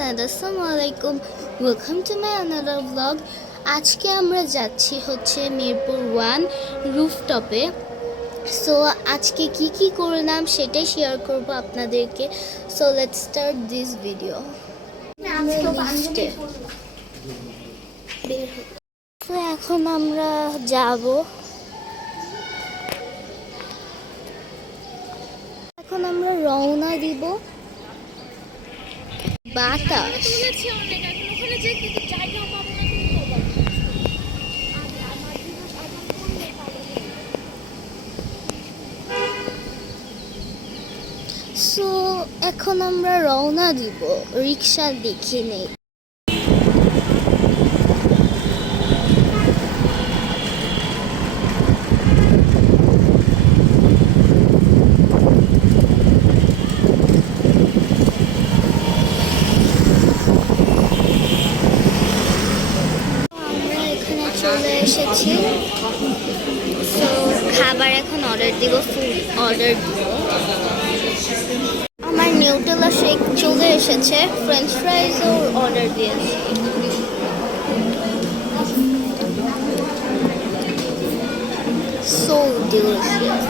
and Assalamualaikum. Welcome to my another vlog. আজকে আমরা যাচ্ছি হচ্ছে মিরপুর 1 রুফটপে। সো আজকে কি করলাম সেটাই শেয়ার করব আপনাদেরকে। So let's start this video. তো এখন আমরা যাব। এখন আমরা রওনা দিব। বাতাস সো এখন আমরা রওনা দিব, রিক্সা দেখে নেই। চলে এসেছি। সো খাবার এখন অর্ডার দিব, ফুড অর্ডার দিব। আমার নিউটেলা শেক চলে এসেছে, ফ্রেঞ্চ ফ্রাইজও অর্ডার দিয়েছি। So delicious.